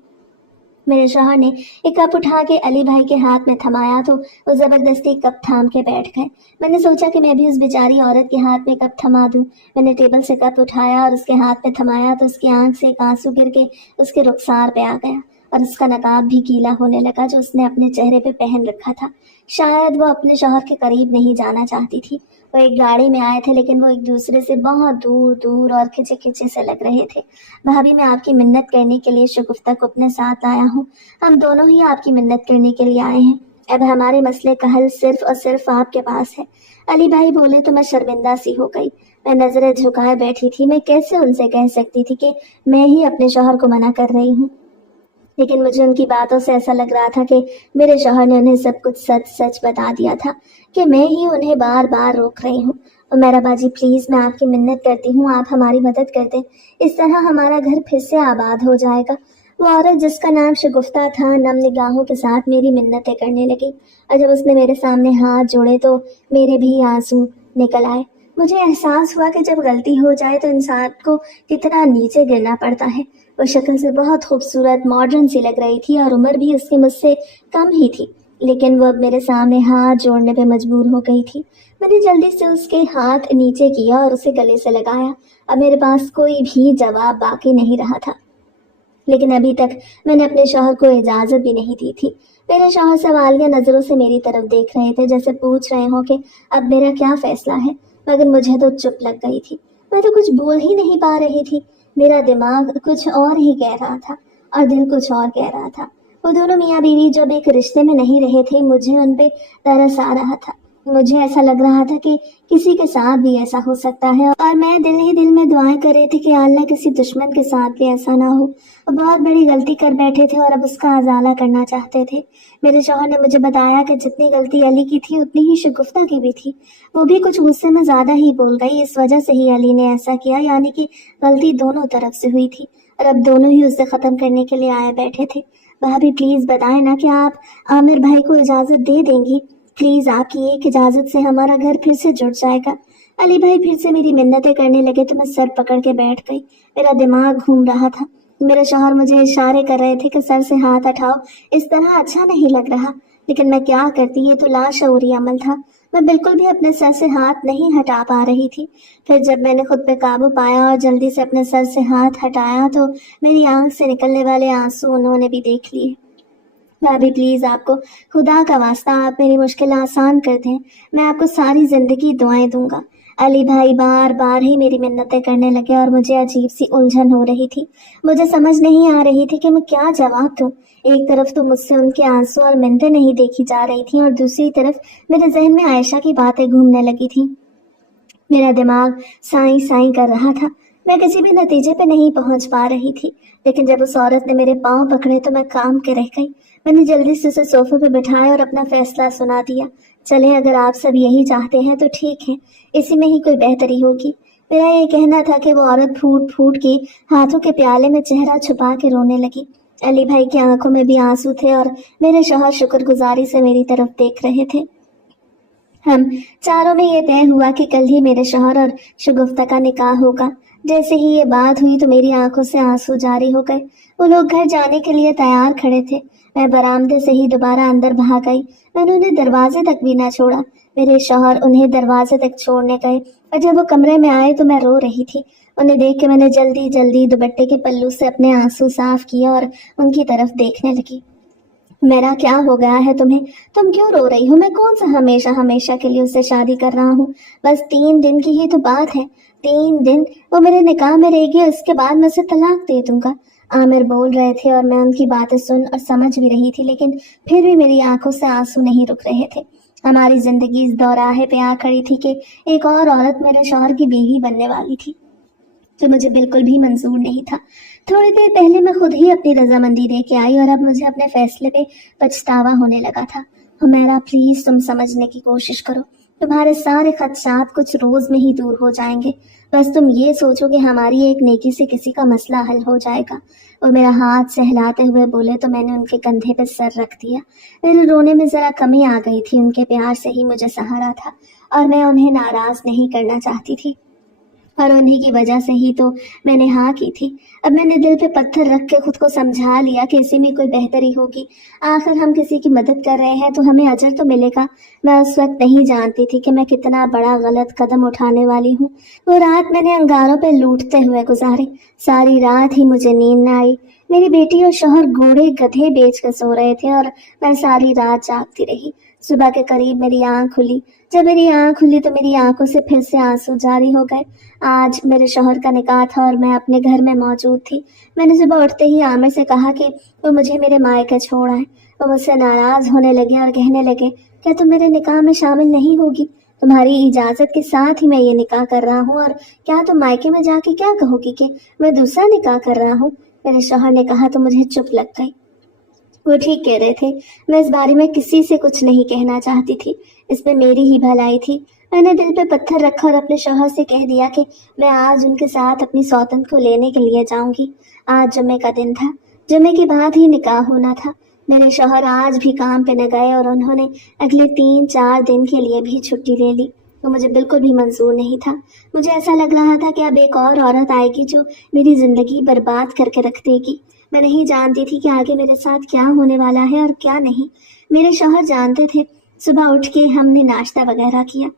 मेरे शौहर ने एक कप उठा के अली भाई के हाथ में थमाया तो वो जबरदस्ती कप थाम के बैठ गए। मैंने सोचा कि मैं भी उस बेचारी औरत के हाथ में कप थमा दूं। मैंने टेबल से कप उठाया और उसके हाथ में थमाया तो उसकी आंख से एक आंसू गिर के उसके रुखसार पे आ गया और उसका नकाब भी गीला होने लगा जो उसने अपने चेहरे पे पहन रखा था। शायद वो अपने शौहर के करीब नहीं जाना चाहती थी। वो एक गाड़ी में आए थे, लेकिन वो एक दूसरे से बहुत दूर दूर और खिंचे खिंचे से लग रहे थे। भाभी, मैं आपकी मिन्नत करने के लिए शगुफ्ता को अपने साथ लाया हूँ। हम दोनों ही आपकी मिन्नत करने के लिए आए हैं। अब हमारे मसले का हल सिर्फ और सिर्फ आपके पास है। अली भाई बोले तो मैं शर्मिंदा सी हो गई। मैं नजरें झुकाए बैठी थी। मैं कैसे उनसे कह सकती थी कि मैं ही अपने शौहर को मना कर रही हूँ, लेकिन मुझे उनकी बातों से ऐसा लग रहा था कि मेरे शौहर ने उन्हें सब कुछ सच सच बता दिया था, कि मैं ही उन्हें बार बार रोक रही हूँ। और मेरा बाजी, प्लीज मैं आपकी मिन्नत करती हूँ, आप हमारी मदद कर दें। इस तरह हमारा घर फिर से आबाद हो जाएगा। वो औरत जिसका नाम शगुफ्ता था नम निगाहों के साथ मेरी मिन्नतें करने लगी, और जब उसने मेरे सामने हाथ जोड़े तो मेरे भी आंसू निकल आए। मुझे एहसास हुआ कि जब गलती हो जाए तो इंसान को कितना नीचे गिरना पड़ता है। वो शक्ल से बहुत खूबसूरत मॉडर्न सी लग रही थी और उम्र भी उसकी मुझसे कम ही थी, लेकिन वो अब मेरे सामने हाथ जोड़ने पे मजबूर हो गई थी। मैंने जल्दी से उसके हाथ नीचे किया और उसे गले से लगाया। अब मेरे पास कोई भी जवाब बाकी नहीं रहा था, लेकिन अभी तक मैंने अपने शौहर को इजाजत भी नहीं दी थी। मेरे शौहर सवालिया नजरों से मेरी तरफ देख रहे थे, जैसे पूछ रहे हो कि अब मेरा क्या फैसला है, मगर मुझे तो चुप लग गई थी। मैं तो कुछ बोल ही नहीं पा रही थी। मेरा दिमाग कुछ और ही कह रहा था और दिल कुछ और कह रहा था। वो दोनों मियाँ बीवी जब एक रिश्ते में नहीं रहे थे, मुझे उन पे तरस आ रहा था। मुझे ऐसा लग रहा था कि किसी के साथ भी ऐसा हो सकता है, और मैं दिल ही दिल में दुआएं कर रही थी कि अल्लाह किसी दुश्मन के साथ भी ऐसा ना हो। वो बहुत बड़ी गलती कर बैठे थे और अब उसका अजाला करना चाहते थे। मेरे शौहर ने मुझे बताया कि जितनी गलती अली की थी उतनी ही शगुफ्ता की भी थी। वो भी कुछ गुस्से में ज्यादा ही बोल गई, इस वजह से ही अली ने ऐसा किया, यानी कि गलती दोनों तरफ से हुई थी और अब दोनों ही उसे खत्म करने के लिए आए बैठे थे। भाभी, प्लीज बताएं ना कि आप आमिर भाई को इजाजत दे देंगी। प्लीज आपकी एक इजाजत से हमारा घर फिर से जुड़ जाएगा। अली भाई फिर से मेरी मिन्नतें करने लगे तो मैं सर पकड़ के बैठ गई। मेरा दिमाग घूम रहा था। मेरे शौहर मुझे इशारे कर रहे थे कि सर से हाथ हटाओ, इस तरह अच्छा नहीं लग रहा, लेकिन मैं क्या करती, ये तो लाशऊरी अमल था। मैं बिल्कुल भी अपने सर से हाथ नहीं हटा पा रही थी। फिर जब मैंने खुद पे काबू पाया और जल्दी से अपने सर से हाथ हटाया तो मेरी आंख से निकलने वाले आंसू उन्होंने भी देख लिए। भाभी, प्लीज आपको खुदा का वास्ता आप मेरी मुश्किल आसान कर दें। मैं आपको सारी जिंदगी दुआएं दूंगा। अली भाई बार बार ही मेरी मिन्नतें करने लगे और मुझे अजीब सी उलझन हो रही थी। मुझे समझ नहीं आ रही थी कि मैं क्या जवाब दूं। एक तरफ तो मुझसे उनके आंसू और मिन्नतें नहीं देखी जा रही थी और दूसरी तरफ मेरे जहन में आयशा की बातें घूमने लगी थी। मेरा दिमाग साई साई कर रहा था। मैं किसी भी नतीजे पे नहीं पहुंच पा रही थी, लेकिन जब उस औरत ने मेरे पांव पकड़े तो मैं काम के रह गई। मैंने जल्दी से उसे सोफे पे बिठाया और अपना फैसला सुना दिया। चले, अगर आप सब यही चाहते हैं तो ठीक है, इसी में ही कोई बेहतरी होगी। मेरा ये कहना था कि वो औरत फूट फूट के हाथों के प्याले में चेहरा छुपा के रोने लगी। अली भाई की आंखों में भी आंसू थे और मेरे शौहर शुक्रगुजारी से मेरी तरफ देख रहे थे। हम चारों में ये तय हुआ कि कल ही मेरे शौहर और शगुफ्ता का निकाह होगा। जैसे ही ये बात हुई तो मेरी आंखों से आंसू जारी हो गए। वो लोग घर जाने के लिए तैयार खड़े थे। मैं बरामदे से ही दोबारा अंदर भाग गई। मैंने उन्हें दरवाजे तक भी ना छोड़ा। मेरे शौहर उन्हें दरवाजे तक छोड़ने गए और जब वो कमरे में आए तो मैं रो रही थी। उन्हें देख के मैंने जल्दी जल्दी दुपट्टे के पल्लू से अपने आंसू साफ किए और उनकी तरफ देखने लगी। मेरा क्या हो गया है तुम्हें? तुम क्यों रो रही हो? मैं कौन सा हमेशा हमेशा के लिए उससे शादी कर रहा हूँ? बस 3 दिन की ही तो बात है। 3 दिन वो मेरे निकाह में रहेगी और उसके बाद मैं उसे तलाक दे दूंगा। आमिर बोल रहे थे और मैं उनकी बातें सुन और समझ भी रही थी, लेकिन फिर भी मेरी आंखों से आंसू नहीं रुक रहे थे। हमारी जिंदगी इस दौराहे पे आ खड़ी थी कि एक और औरत मेरे शौहर की बीवी बनने वाली थी, जो मुझे बिल्कुल भी मंजूर नहीं था। थोड़ी देर पहले मैं खुद ही अपनी रजामंदी दे के आई और अब मुझे अपने फैसले पे पछतावा होने लगा था। हुमैरा प्लीज तुम समझने की कोशिश करो, तुम्हारे सारे खदशात कुछ रोज में ही दूर हो जाएंगे। बस तुम ये सोचो कि हमारी एक नेकी से किसी का मसला हल हो जाएगा। वो मेरा हाथ सहलाते हुए बोले तो मैंने उनके कंधे पर सर रख दिया। मेरे रोने में जरा कमी आ गई थी, उनके प्यार से ही मुझे सहारा था और मैं उन्हें नाराज नहीं करना चाहती थी और उन्हीं की वजह से ही तो मैंने हाँ की थी। अब मैंने दिल पे पत्थर रख के खुद को समझा लिया कि इसी में कोई बेहतरी होगी। आखिर हम किसी की मदद कर रहे हैं तो हमें अजर तो मिलेगा। मैं उस वक्त नहीं जानती थी कि मैं कितना बड़ा गलत कदम उठाने वाली हूँ। वो रात मैंने अंगारों पे लूटते हुए गुजारी। सारी रात ही मुझे नींद न आई। मेरी बेटी और शौहर घोड़े गधे बेच कर सो रहे थे और मैं सारी रात जागती रही। सुबह के करीब मेरी आंख खुली। जब मेरी आंख खुली तो मेरी आंखों से फिर से आंसू जारी हो गए। आज मेरे शौहर का निकाह था और मैं अपने घर में मौजूद थी। मैंने सुबह उठते ही आमिर से कहा कि वो मुझे मेरे मायके छोड़ आए। वो मुझसे नाराज होने लगे और कहने लगे, क्या तुम मेरे निकाह में शामिल नहीं होगी? तुम्हारी इजाजत के साथ ही मैं ये निकाह कर रहा हूँ और क्या तुम मायके में जाके क्या कहोगी कि मैं दूसरा निकाह कर रहा हूँ? मेरे शौहर ने कहा तो मुझे चुप लग गई। वो ठीक कह रहे थे। मैं इस बारे में किसी से कुछ नहीं कहना चाहती थी। इसमें मेरी ही भलाई थी। मैंने दिल पे पत्थर रखा और अपने शौहर से कह दिया कि मैं आज उनके साथ अपनी सौतन को लेने के लिए जाऊंगी। आज जुम्मे का दिन था। जुम्मे के बाद ही निकाह होना था। मेरे शौहर आज भी काम पे न गए और उन्होंने अगले 3-4 दिन के लिए भी छुट्टी ले ली। तो मुझे बिल्कुल भी मंजूर नहीं था। मुझे ऐसा लग रहा था कि अब एक और औरत आएगी जो मेरी जिंदगी बर्बाद करके रख देगी। मैं नहीं जानती थी कि आगे मेरे साथ क्या होने वाला है और क्या नहीं। मेरे शौहर जानते थे। सुबह उठ के हमने नाश्ता वगैरह किया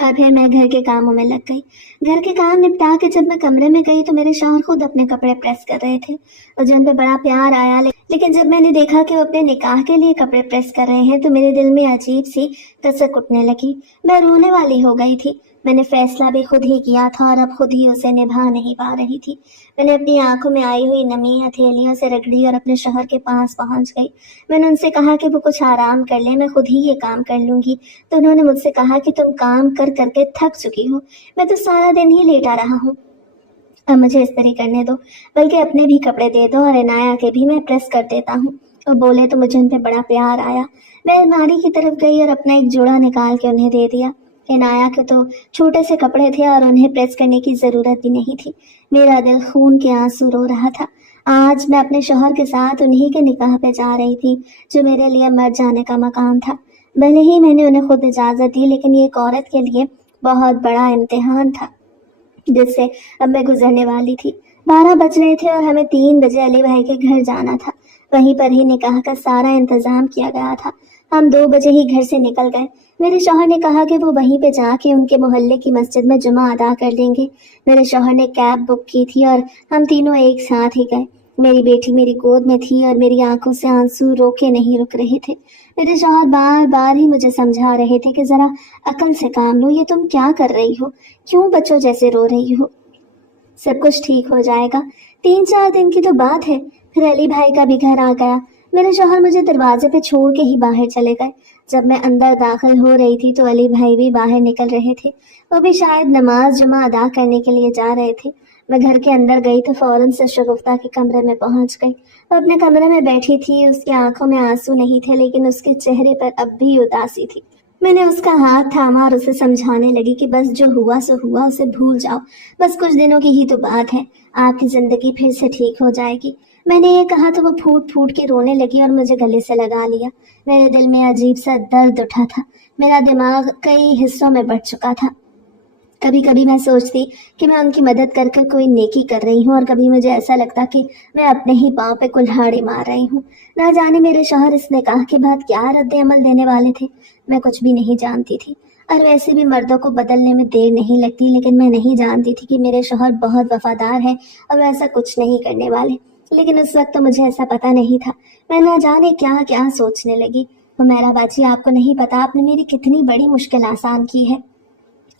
और फिर मैं घर के कामों में लग गई। घर के काम निपटा के जब मैं कमरे में गई तो मेरे शौहर खुद अपने कपड़े प्रेस कर रहे थे और जिन पे बड़ा प्यार आया। लेकिन जब मैंने देखा कि वो अपने निकाह के लिए कपड़े प्रेस कर रहे हैं तो मेरे दिल में अजीब सी कसक उठने लगी। मैं रोने वाली हो गई थी। मैंने फैसला भी खुद ही किया था और अब खुद ही उसे निभा नहीं पा रही थी। मैंने अपनी आंखों में आई हुई नमी हथेलियों से रगड़ी और अपने शौहर के पास पहुंच गई। मैंने उनसे कहा कि वो कुछ आराम कर ले, मैं खुद ही ये काम कर लूंगी। तो उन्होंने मुझसे कहा कि तुम काम कर करके थक चुकी हो, मैं तो सारा दिन ही लेटा रहा हूँ, अब मुझे इस्त्री करने दो, बल्कि अपने भी कपड़े दे दो और इनाया के भी मैं प्रेस कर देता हूँ। वो बोले तो मुझे उन पे बड़ा प्यार आया। मैं अलमारी की तरफ गई और अपना एक जोड़ा निकाल के उन्हें दे दिया। इनाया के तो छोटे से कपड़े थे और उन्हें प्रेस करने की ज़रूरत भी नहीं थी। मेरा दिल खून के आंसू रो रहा था। आज मैं अपने शौहर के साथ उन्हीं के निकाह पे जा रही थी जो मेरे लिए मर जाने का मकाम था। भले ही मैंने उन्हें खुद इजाज़त दी, लेकिन ये एक औरत के लिए बहुत बड़ा इम्तिहान था जिससे अब मैं गुजरने वाली थी। 12 बज रहे थे और हमें 3 बजे अली भाई के घर जाना था। वहीं पर ही निकाह का सारा इंतजाम किया गया था। हम 2 बजे ही घर से निकल गए। मेरे शौहर ने कहा कि वो वहीं पे जाके उनके मोहल्ले की मस्जिद में जुमा अदा कर लेंगे। मेरे शौहर ने कैब बुक की थी और हम तीनों एक साथ ही गए। मेरी बेटी मेरी गोद में थी और मेरी आंखों से आंसू रोके नहीं रुक रहे थे। मेरे शौहर बार बार ही मुझे समझा रहे थे कि जरा अकल से काम लो, ये तुम क्या कर रही हो, क्यों बच्चों जैसे रो रही हो, सब कुछ ठीक हो जाएगा। 3-4 दिन की तो बात है। फिर अली भाई का भी घर आ गया। मेरे शौहर मुझे दरवाजे पे छोड़ के ही बाहर चले गए। जब मैं अंदर दाखिल हो रही थी तो अली भाई भी बाहर निकल रहे थे। वो भी शायद नमाज जुमा अदा करने के लिए जा रहे थे। मैं घर के अंदर गई तो फौरन से शगुफ्ता के कमरे में पहुंच गई। वो अपने कमरे में बैठी थी। उसकी आंखों में आंसू नहीं थे, लेकिन उसके चेहरे पर अब भी उदासी थी। मैंने उसका हाथ थामा और उसे समझाने लगी कि बस जो हुआ सो हुआ, उसे भूल जाओ। बस कुछ दिनों की ही तो बात है, आपकी जिंदगी फिर से ठीक हो जाएगी। मैंने ये कहा तो वो फूट फूट के रोने लगी और मुझे गले से लगा लिया। मेरे दिल में अजीब सा दर्द उठा था। मेरा दिमाग कई हिस्सों में बंट चुका था। कभी कभी मैं सोचती कि मैं उनकी मदद कर कर कोई नेकी कर रही हूँ और कभी मुझे ऐसा लगता कि मैं अपने ही पाँव पे कुल्हाड़ी मार रही हूँ। ना जाने मेरे शौहर इस निकाह के बाद क्या रद्द अमल देने वाले थे। मैं कुछ भी नहीं जानती थी और वैसे भी मर्दों को बदलने में देर नहीं लगती, लेकिन मैं नहीं जानती थी कि मेरे शौहर बहुत वफादार हैं और ऐसा कुछ नहीं करने वाले। लेकिन उस वक्त तो मुझे ऐसा पता नहीं था। मैं ना जाने क्या क्या सोचने लगी। हुमैरा बाजी, आपको नहीं पता आपने मेरी कितनी बड़ी मुश्किल आसान की है।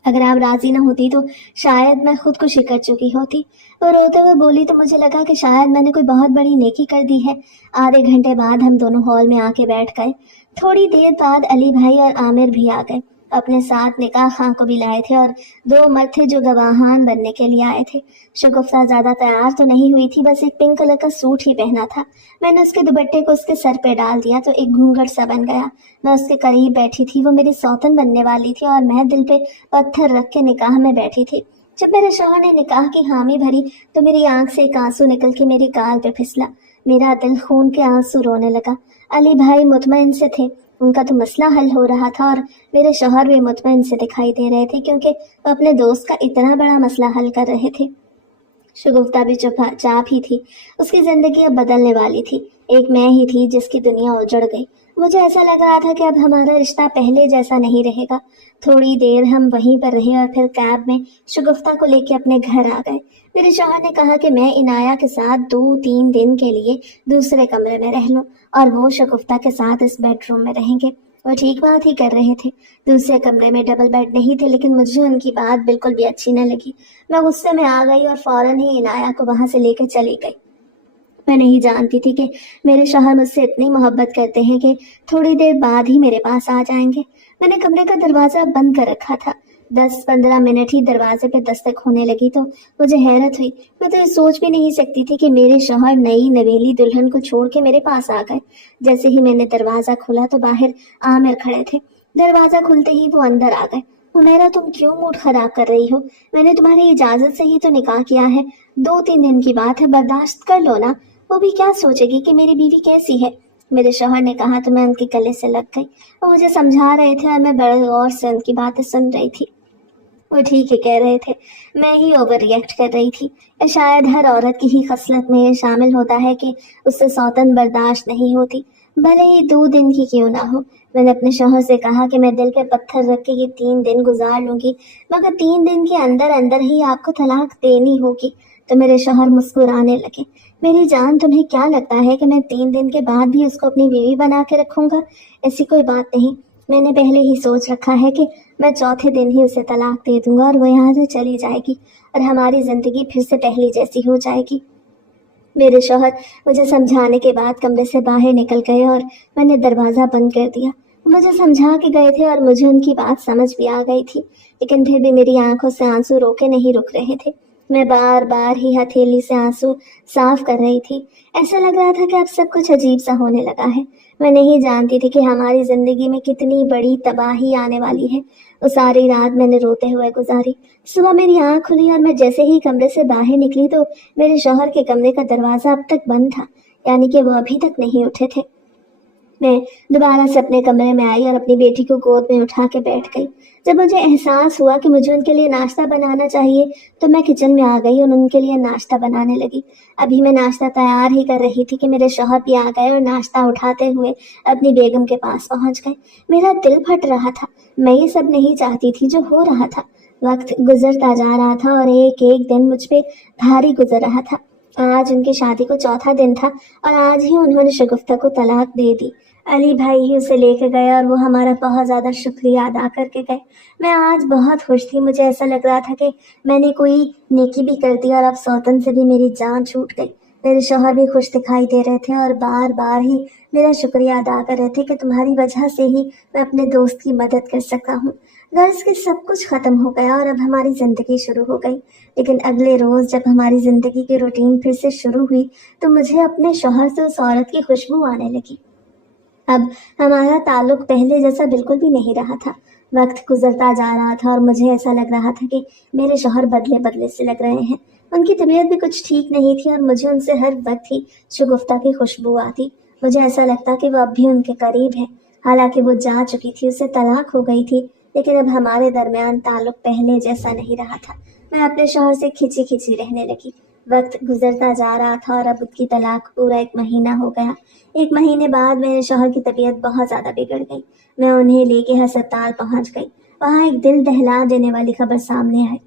अगर आप राजी न होती तो शायद मैं खुदकुशी कर चुकी होती। वो रोते हुए बोली तो मुझे लगा कि शायद मैंने कोई बहुत बड़ी नेकी कर दी है। आधे घंटे बाद हम दोनों हॉल में आके बैठ गए। थोड़ी देर बाद अली भाई और आमिर भी आ गए। अपने साथ निकाह खां को भी लाए थे और 2 मर्द थे जो गवाहान बनने के लिए आए थे। शगुफ्ता ज्यादा तैयार तो नहीं हुई थी, बस एक पिंक कलर का सूट ही पहना था। मैंने उसके दुपट्टे को उसके सर पे डाल दिया तो एक घूंघट सा बन गया। मैं उसके करीब बैठी थी, वो मेरी सौतन बनने वाली थी और मैं दिल पे पत्थर रख के निकाह में बैठी थी। जब मेरे शौहर ने निकाह की हामी भरी तो मेरी आंख से एक आंसू निकल के मेरी गाल पे फिसला। मेरा दिल खून के आंसू रोने लगा। अली भाई मुतमईन से थे, उनका तो मसला हल हो रहा था और मेरे शौहर भी मुतमईन से दिखाई दे रहे थे क्योंकि वो अपने दोस्त का इतना बड़ा मसला हल कर रहे थे। शगुफ्ता भी चुपचाप ही थी। उसकी जिंदगी अब बदलने वाली थी। एक मैं ही थी जिसकी दुनिया उजड़ गई। मुझे ऐसा लग रहा था कि अब हमारा रिश्ता पहले जैसा नहीं रहेगा। थोड़ी देर हम वहीं पर रहे और फिर कैब में शगुफ्ता को लेके अपने घर आ गए। मेरे शौहर ने कहा कि मैं इनाया के साथ 2-3 दिन के लिए दूसरे कमरे में रह लूं और वो शगुफ्ता के साथ इस बेडरूम में रहेंगे। वो ठीक बात ही कर रहे थे। दूसरे कमरे में डबल बेड नहीं थे, लेकिन मुझे उनकी बात बिल्कुल भी अच्छी न लगी। मैं गुस्से में आ गई और फौरन ही इनाया को वहां से लेकर चली गई। मैं नहीं जानती थी कि मेरे शौहर मुझसे इतनी मोहब्बत करते हैं कि थोड़ी देर बाद ही मेरे पास आ जाएंगे। मैंने कमरे का दरवाजा बंद कर रखा था। 10-15 मिनट ही दरवाजे पे दस्तक होने लगी तो मुझे हैरत हुई। मैं तो ये सोच भी नहीं सकती थी कि मेरे शौहर नई नवेली दुल्हन को छोड़ के मेरे पास आ गए। जैसे ही मैंने दरवाजा खोला तो बाहर आमिर खड़े थे। दरवाजा खुलते ही वो अंदर आ गए। हुमैरा, तुम क्यों मूड खराब कर रही हो? मैंने तुम्हारी इजाजत से ही तो निकाह किया है। 2-3 दिन की बात है, बर्दाश्त कर लो ना। वो भी क्या सोचेगी कि मेरी बीवी कैसी है। मेरे शौहर ने कहा तो मैं उनके गले से लग गई। वो मुझे समझा रहे थे और मैं बड़े गौर से उनकी बातें सुन रही थी। वो ठीक ही कह रहे थे, मैं ही ओवर रिएक्ट कर रही थी। या शायद हर औरत की ही खसलत में ये शामिल होता है कि उससे सौतन बर्दाश्त नहीं होती, भले ही 2 दिन की क्यों ना हो। मैंने अपने शौहर से कहा कि मैं दिल पे पत्थर रख के ये 3 दिन गुजार लूंगी, मगर 3 दिन के अंदर अंदर ही आपको तलाक देनी होगी। तो मेरे शौहर मुस्कुराने लगे। मेरी जान, तुम्हें क्या लगता है कि मैं 3 दिन के बाद भी उसको अपनी बीवी बना के रखूंगा? ऐसी कोई बात नहीं। मैंने पहले ही सोच रखा है कि मैं चौथे दिन ही उसे तलाक दे दूंगा और वो यहाँ से चली जाएगी और हमारी जिंदगी फिर से पहली जैसी हो जाएगी। मेरे शौहर मुझे समझाने के बाद कमरे से बाहर निकल गए और मैंने दरवाज़ा बंद कर दिया। मुझे समझा के गए थे और मुझे उनकी बात समझ भी आ गई थी, लेकिन फिर भी मेरी आंखों से आंसू रोके नहीं रुक रहे थे। मैं बार बार ही हथेली से आंसू साफ कर रही थी। ऐसा लग रहा था कि अब सब कुछ अजीब सा होने लगा है। मैं नहीं जानती थी कि हमारी जिंदगी में कितनी बड़ी तबाही आने वाली है। वो सारी रात मैंने रोते हुए गुजारी। सुबह मेरी आंख खुली और मैं जैसे ही कमरे से बाहर निकली तो मेरे शौहर के कमरे का दरवाजा अब तक बंद था, यानी कि वो अभी तक नहीं उठे थे। मैं दोबारा से अपने कमरे में आई और अपनी बेटी को गोद में उठा के बैठ गई। जब मुझे एहसास हुआ कि मुझे उनके लिए नाश्ता बनाना चाहिए तो मैं किचन में आ गई और उनके लिए नाश्ता बनाने लगी। अभी मैं नाश्ता तैयार ही कर रही थी कि मेरे शौहर भी आ गए और नाश्ता उठाते हुए अपनी बेगम के पास पहुंच गए। मेरा दिल फट रहा था। मैं ये सब नहीं चाहती थी जो हो रहा था। वक्त गुजरता जा रहा था और एक एक दिन मुझ पे भारी गुजर रहा था। आज उनकी शादी को चौथा दिन था और आज ही उन्होंने शगुफ्ता को तलाक दे दी। अली भाई ही उसे लेके गए और वो हमारा बहुत ज़्यादा शुक्रिया अदा करके गए। मैं आज बहुत खुश थी। मुझे ऐसा लग रहा था कि मैंने कोई नेकी भी कर दी और अब सौतन से भी मेरी जान छूट गई। मेरे शौहर भी खुश दिखाई दे रहे थे और बार बार ही मेरा शुक्रिया अदा कर रहे थे कि तुम्हारी वजह से ही मैं अपने दोस्त की मदद कर सका हूँ। गर्ज के सब कुछ ख़त्म हो गया और अब हमारी ज़िंदगी शुरू हो गई। लेकिन अगले रोज़ जब हमारी ज़िंदगी की रूटीन फिर से शुरू हुई तो मुझे अपने शौहर से उस औरत की खुशबू आने लगी। अब हमारा ताल्लुक पहले जैसा बिल्कुल भी नहीं रहा था। वक्त गुजरता जा रहा था और मुझे ऐसा लग रहा था कि मेरे शौहर बदले बदले से लग रहे हैं। उनकी तबीयत भी कुछ ठीक नहीं थी और मुझे उनसे हर वक्त ही शगुफ्ता की खुशबू आती। मुझे ऐसा लगता कि वो अब भी उनके करीब है। हालांकि वो जा चुकी थी, उससे तलाक हो गई थी, लेकिन अब हमारे दरमियान ताल्लुक पहले जैसा नहीं रहा था। मैं अपने शौहर से खिंची खिंची रहने लगी। वक्त गुजरता जा रहा था और अब उसकी तलाक पूरा 1 महीना हो गया। 1 महीने बाद मेरे शौहर की तबीयत बहुत ज़्यादा बिगड़ गई। मैं उन्हें लेके अस्पताल पहुंच गई। वहाँ एक दिल दहला देने वाली खबर सामने आई।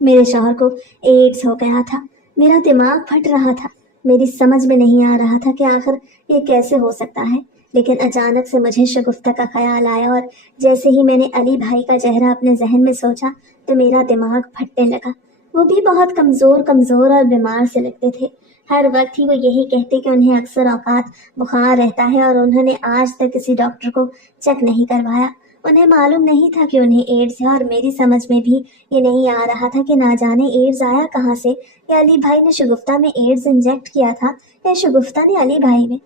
मेरे शौहर को एड्स हो गया था। मेरा दिमाग फट रहा था। मेरी समझ में नहीं आ रहा था कि आखिर ये कैसे हो सकता है। लेकिन अचानक से मुझे शगुफ्ता का ख्याल आया और जैसे ही मैंने अली भाई का चेहरा अपने जहन में सोचा तो मेरा दिमाग फटने लगा। वो भी बहुत कमज़ोर कमज़ोर और बीमार से लगते थे। हर वक्त ही वो यही कहते कि उन्हें अक्सर औकात बुखार रहता है और उन्होंने आज तक किसी डॉक्टर को चेक नहीं करवाया। उन्हें मालूम नहीं था कि उन्हें एड्स है, और मेरी समझ में भी ये नहीं आ रहा था कि ना जाने एड्स आया कहाँ से, या अली भाई ने शगुफ्ता में एड्स इंजेक्ट किया था या शगुफ्ता ने अली भाई में।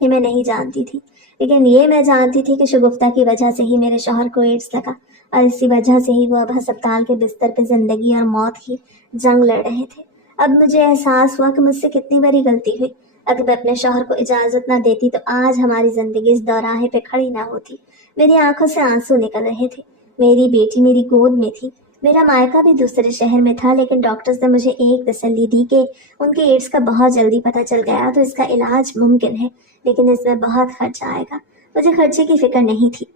ये मैं नहीं जानती थी, लेकिन ये मैं जानती थी कि शगुफ्ता की वजह से ही मेरे शौहर को एड्स लगा, और इसी वजह से ही वो अब अस्पताल के बिस्तर पे जिंदगी और मौत की जंग लड़ रहे थे। अब मुझे एहसास हुआ कि मुझसे कितनी बड़ी गलती हुई। अगर मैं अपने शौहर को इजाजत ना देती तो आज हमारी जिंदगी इस दौराहे पे खड़ी ना होती। मेरी आंखों से आंसू निकल रहे थे। मेरी बेटी मेरी गोद में थी। मेरा मायका भी दूसरे शहर में था, लेकिन डॉक्टर्स ने मुझे एक तसल्ली दी कि उनके एड्स का बहुत जल्दी पता चल गया तो इसका इलाज मुमकिन है, लेकिन इसमें बहुत खर्चा आएगा। मुझे खर्चे की फिक्र नहीं थी।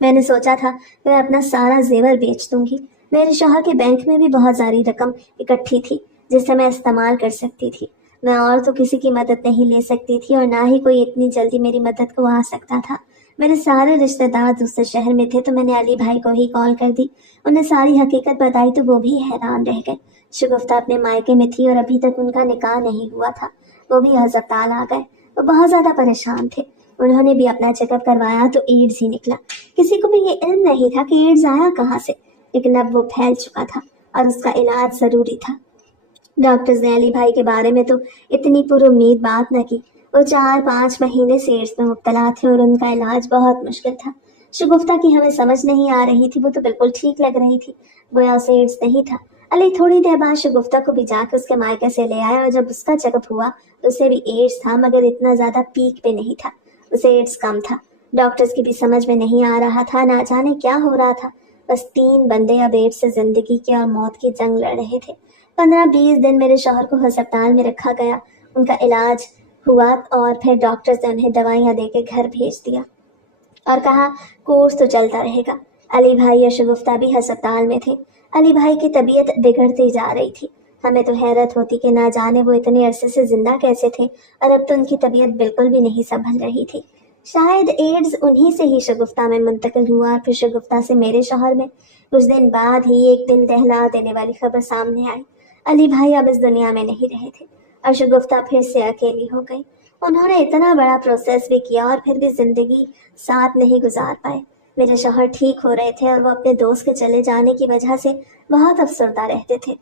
मैंने सोचा था कि मैं अपना सारा जेवर बेच दूंगी। मेरे शौहर के बैंक में भी बहुत सारी रकम इकट्ठी थी जिसे मैं इस्तेमाल कर सकती थी। मैं और तो किसी की मदद नहीं ले सकती थी, और ना ही कोई इतनी जल्दी मेरी मदद को आ सकता था। मेरे सारे रिश्तेदार दूसरे शहर में थे, तो मैंने अली भाई को ही कॉल कर दी। उन्हें सारी हकीकत बताई तो वो भी हैरान रह गए। शगुफ्ता अपने मायके में थी और अभी तक उनका निकाह नहीं हुआ था। वो भी अस्पताल आ गए। वो बहुत ज्यादा परेशान थे। उन्होंने भी अपना चेकअप करवाया तो एड्स ही निकला। किसी को भी ये इल्म नहीं था कि एड्स आया कहाँ से, लेकिन अब वो फैल चुका था और उसका इलाज जरूरी था। डॉक्टर्स ने अली भाई के बारे में तो इतनी पुरुम्मीद बात न की। वो 4-5 महीने से एड्स में मुब्तला थे और उनका इलाज बहुत मुश्किल था। शगुफ्ता की हमें समझ नहीं आ रही थी, वो तो बिल्कुल ठीक लग रही थी, गोया उसे एड्स नहीं था। अली थोड़ी देर बाद शगुफ्ता को भी जाकर उसके मायके से ले आया, और जब उसका चेकअप हुआ तो उसे भी एड्स था, मगर इतना ज्यादा पीक पे नहीं था। उसे एड्स कम था। डॉक्टर्स की भी समझ में नहीं आ रहा था, ना जाने क्या हो रहा था। बस 3 बंदे अब एड्स से जिंदगी की और मौत की जंग लड़ रहे थे। 15-20 दिन मेरे शौहर को अस्पताल में रखा गया। उनका इलाज हुआ और फिर डॉक्टर्स ने उन्हें दवाइयाँ देके घर भेज दिया और कहा कोर्स तो चलता रहेगा। अली भाई और शगुफ्ता भी अस्पताल में थे। अली भाई की तबीयत बिगड़ती जा रही थी। हमें तो हैरत होती कि ना जाने वो इतने अरसे से जिंदा कैसे थे, और अब तो उनकी तबीयत बिल्कुल भी नहीं संभल रही थी। शायद एड्स उन्हीं से ही शगुफ्ता में मुंतकिल हुआ और फिर शगुफ्ता से मेरे शौहर में। कुछ दिन बाद ही एक दिल दहला देने वाली खबर सामने आई। अली भाई अब इस दुनिया में नहीं रहे थे और शगुफ्ता फिर से अकेली हो गई। उन्होंने इतना बड़ा प्रोसेस भी किया और फिर भी जिंदगी साथ नहीं गुजार पाए। मेरे शौहर ठीक हो रहे थे और वो अपने दोस्त के चले जाने की वजह से बहुत अफसरदा रहते थे।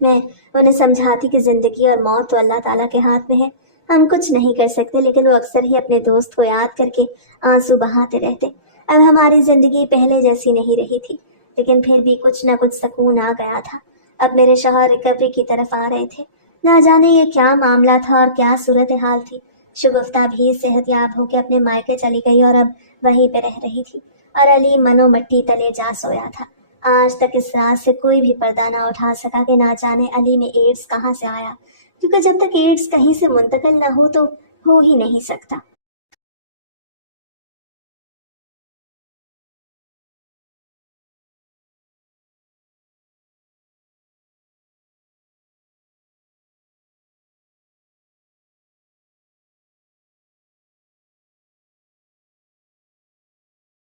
मैं उन्हें समझाती कि जिंदगी और मौत तो अल्लाह ताला के हाथ में है, हम कुछ नहीं कर सकते, लेकिन वो अक्सर ही अपने दोस्त को याद करके आंसू बहाते रहते। अब हमारी जिंदगी पहले जैसी नहीं रही थी, लेकिन फिर भी कुछ न कुछ सुकून आ गया था। अब मेरे शौहर रिकवरी की तरफ आ रहे थे। ना जाने ये क्या मामला था और क्या सूरत हाल थी। शगुफ्ता भी सेहतयाब होकर अपने मायके चली गई और अब वहीं पे रह रही थी, और अली मनो मट्टी तले जा सोया था। आज तक इस रात से कोई भी पर्दा ना उठा सका कि ना जाने अली में एड्स कहाँ से आया, क्योंकि जब तक एड्स कहीं से मुंतकिल न हो तो हो ही नहीं सकता।